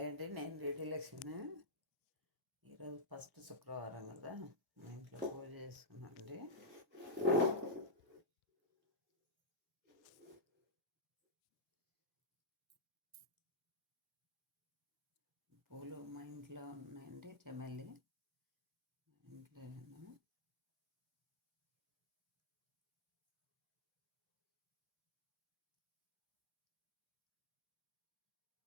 Hi అండి, నేను రెడ్డి లక్ష్మి. ఈరోజు ఫస్ట్ శుక్రవారం కదా, మా ఇంట్లో పూజ చేసుకున్నాండి. పూలు మా ఇంట్లో ఉన్నాయండి, చెమల్లి మా ఇంట్లో.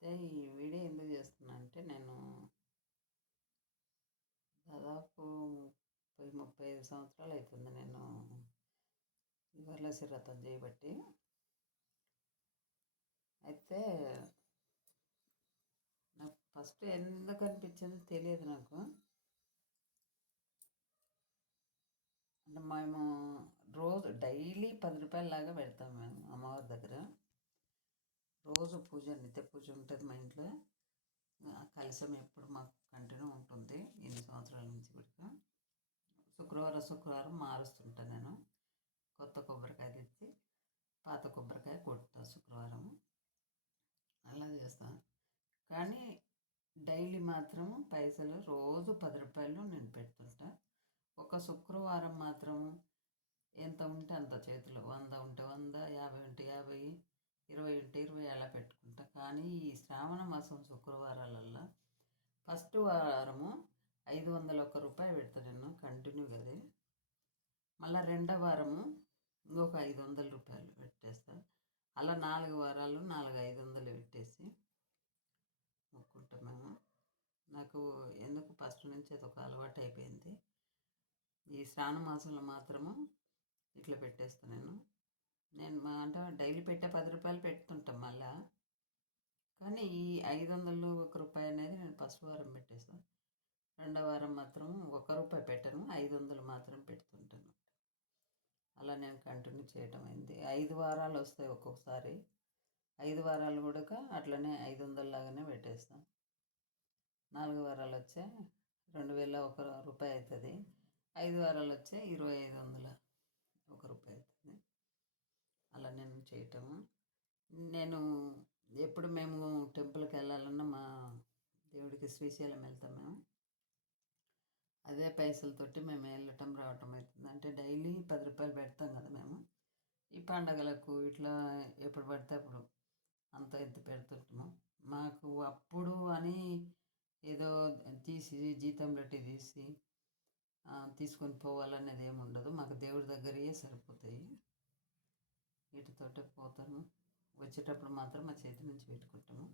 నేను ఈ వీడియో ఎందుకు చేస్తున్నా అంటే, నేను దాదాపు 35 సంవత్సరాలు అవుతుంది నేను వరలక్ష్మి వ్రతం చేయబట్టి. అయితే నాకు ఫస్ట్ ఎందుకు అనిపించిందో తెలియదు నాకు. అంటే మేము రోజు డైలీ 10 రూపాయలలాగా పెడతాం మేము అమ్మవారి దగ్గర. రోజు పూజ, నిత్య పూజ ఉంటుంది మా ఇంట్లో. కలశం ఎప్పుడు మాకు కంటిన్యూ ఉంటుంది, ఎన్ని సంవత్సరాల నుంచి పెడతా. శుక్రవారం మారుస్తుంటా నేను. కొత్త కొబ్బరికాయ తెచ్చి పాత కొబ్బరికాయ కొడతా శుక్రవారం, అలా చేస్తాను. కానీ డైలీ మాత్రము పైసలు రోజు 10 రూపాయలు నేను పెడుతుంటా. ఒక శుక్రవారం మాత్రము ఎంత ఉంటే అంత చేతిలో, 100 ఉంటే 100, 50 ఉంటే 50, 20 ఉంటే 20 అలా పెట్టుకుంటా. కానీ ఈ శ్రావణ మాసం శుక్రవారాలల్లో ఫస్ట్ వారము 501 రూపాయలు పెడతా నేను కంటిన్యూగా. అది మళ్ళీ రెండో వారము ఇంకొక 500 రూపాయలు పెట్టేస్తా. అలా 4 వారాలు 500 పెట్టేసి మొక్కుంటాం మేము. నాకు ఎందుకు ఫస్ట్ నుంచి అది ఒక అలవాటు అయిపోయింది. ఈ శ్రావణ మాసంలో మాత్రము ఇట్లా పెట్టేస్తాను నేను అంటే డైలీ పెట్టే 10 రూపాయలు పెడుతుంటాం మళ్ళా. కానీ ఈ 501 రూపాయి అనేది నేను ఫస్ట్ వారం పెట్టేస్తాను. రెండో వారం మాత్రం 1 రూపాయి పెట్టను, 500 మాత్రం పెడుతుంటాను. అలా నేను కంటిన్యూ చేయటం అయింది. 5 వారాలు వస్తాయి ఒక్కొక్కసారి. 5 వారాలు కూడా అట్లనే 500 లాగానే పెట్టేస్తాను. 4 వారాలు వచ్చే 2001 రూపాయి అవుతుంది. 5 వారాలు వచ్చే 2501 రూపాయి అవుతుంది. అలా నేను చేయటము. నేను ఎప్పుడు మేము టెంపుల్కి వెళ్ళాలన్నా మా దేవుడికి శ్రీశైలం వెళ్తాం మేము. అదే పైసలతోటి మేము వెళ్ళటం రావటం అవుతుంది. అంటే డైలీ 10 రూపాయలు పెడతాం కదా మేము. ఈ పండగలకు ఇట్లా ఎప్పుడు పడితే అప్పుడు అంత ఎత్తు పెడుతుంటాము. మాకు అప్పుడు అని ఏదో తీసి జీతం బట్టి తీసి తీసుకొని పోవాలనేది ఏమి ఉండదు. మాకు దేవుడి దగ్గరే సరిపోతాయి. వీటితోటే పోతాము. వచ్చేటప్పుడు మాత్రం మా చేతి నుంచి పెట్టుకుంటాము.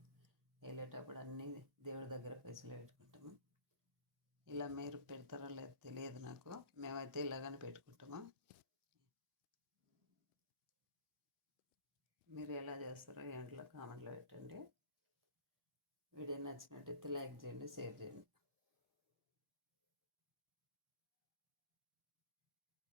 వెళ్ళేటప్పుడు అన్నీ దేవుడి దగ్గర పైసలు పెట్టుకుంటాము. ఇలా మీరు పెడతారో లేదో తెలియదు నాకు. మేమైతే ఇలాగనే పెట్టుకుంటాము. మీరు ఎలా చేస్తారో ఏంట్లో కామెంట్లో పెట్టండి. వీడియో నచ్చినట్టయితే లైక్ చేయండి, షేర్ చేయండి.